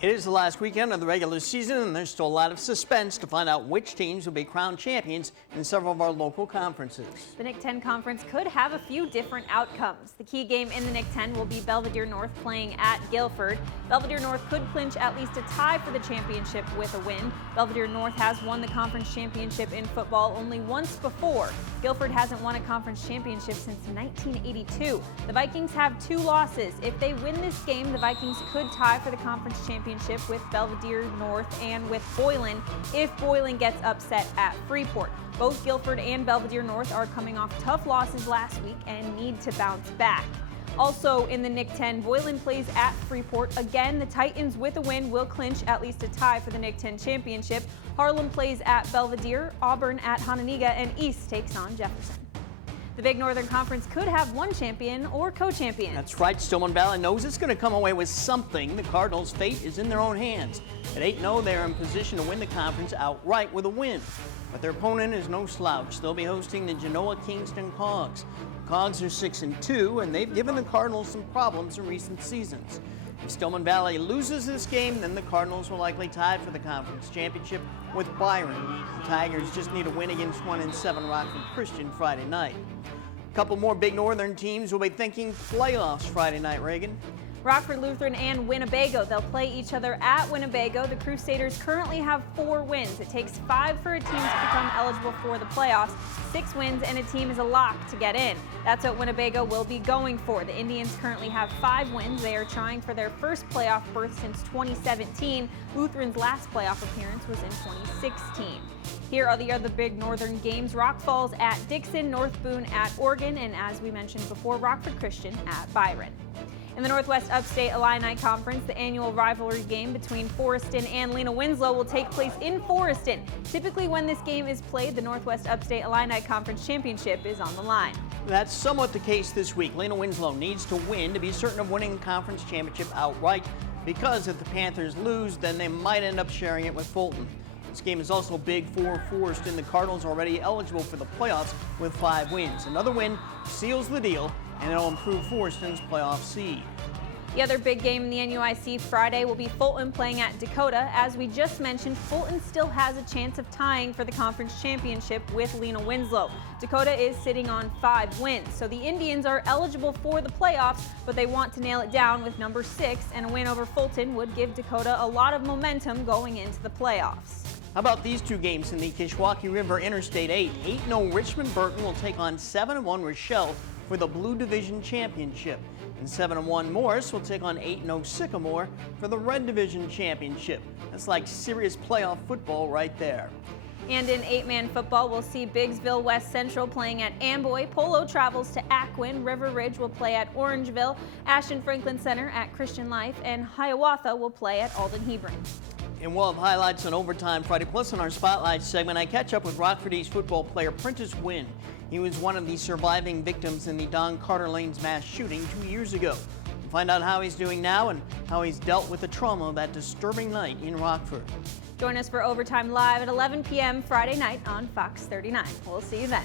It is the last weekend of the regular season, and there's still a lot of suspense to find out which teams will be crowned champions in several of our local conferences. The Nick 10 Conference could have a few different outcomes. The key game in the Nick 10 will be Belvedere North playing at Guilford. Belvedere North could clinch at least a tie for the championship with a win. Belvedere North has won the conference championship in football only once before. Guilford hasn't won a conference championship since 1982. The Vikings have 2 losses. If they win this game, the Vikings could tie for the conference championship with Belvedere North and with Boylan if Boylan gets upset at Freeport. Both Guilford and Belvedere North are coming off tough losses last week and need to bounce back. Also in the Nick 10, Boylan plays at Freeport. Again, the Titans with a win will clinch at least a tie for the Nick 10 championship. Harlem plays at Belvedere, Auburn at Hononegah, and East takes on Jefferson. The Big Northern Conference could have one champion or co-champion. That's right. Stillman Valley knows it's going to come away with something. The Cardinals' fate is in their own hands. At 8-0, they are in position to win the conference outright with a win. But their opponent is no slouch. They'll be hosting the Genoa Kingston Cogs. The Cogs are 6-2, and they've given the Cardinals some problems in recent seasons. If Stillman Valley loses this game, then the Cardinals will likely tie for the conference championship with Byron. The Tigers just need a win against 1-7 Rockford Christian Friday night. A couple more Big Northern teams will be thinking playoffs Friday night, Regan. Rockford Lutheran and Winnebago. They'll play each other at Winnebago. The Crusaders currently have 4 wins. It takes 5 for a team to become eligible for the playoffs. 6 wins and a team is a lock to get in. That's what Winnebago will be going for. The Indians currently have 5 wins. They are trying for their first playoff berth since 2017. Lutheran's last playoff appearance was in 2016. Here are the other Big Northern games. Rock Falls at Dixon, North Boone at Oregon, and as we mentioned before, Rockford Christian at Byron. In the Northwest Upstate Illini Conference, the annual rivalry game between Forreston and Lena Winslow will take place in Forreston. Typically when this game is played, the Northwest Upstate Illini Conference Championship is on the line. That's somewhat the case this week. Lena Winslow needs to win to be certain of winning the conference championship outright, because if the Panthers lose, then they might end up sharing it with Fulton. This game is also big for Forreston. The Cardinals are already eligible for the playoffs with 5 wins. Another win seals the deal, and it'll improve Forreston's playoff seed. The other big game in the NUIC Friday will be Fulton playing at Dakota. As we just mentioned, Fulton still has a chance of tying for the conference championship with Lena Winslow. Dakota is sitting on 5 wins, so the Indians are eligible for the playoffs, but they want to nail it down with number 6, and a win over Fulton would give Dakota a lot of momentum going into the playoffs. How about these 2 games in the Kishwaukee River Interstate 8? 8-0 Richmond Burton will take on 7-1 Rochelle for the Blue Division Championship. And 7-1 Morris will take on 8-0 Sycamore for the Red Division Championship. That's like serious playoff football right there. And in 8-man football, we'll see Biggsville West Central playing at Amboy. Polo travels to Ackwen. River Ridge will play at Orangeville. Ashton Franklin Center at Christian Life. And Hiawatha will play at Alden Hebron. And we'll have highlights on Overtime Friday. Plus, in our Spotlight segment, I catch up with Rockford East football player Prentice Wynn. He was one of the surviving victims in the Don Carter Lanes mass shooting 2 years ago. We'll find out how he's doing now and how he's dealt with the trauma of that disturbing night in Rockford. Join us for Overtime Live at 11 p.m. Friday night on Fox 39. We'll see you then.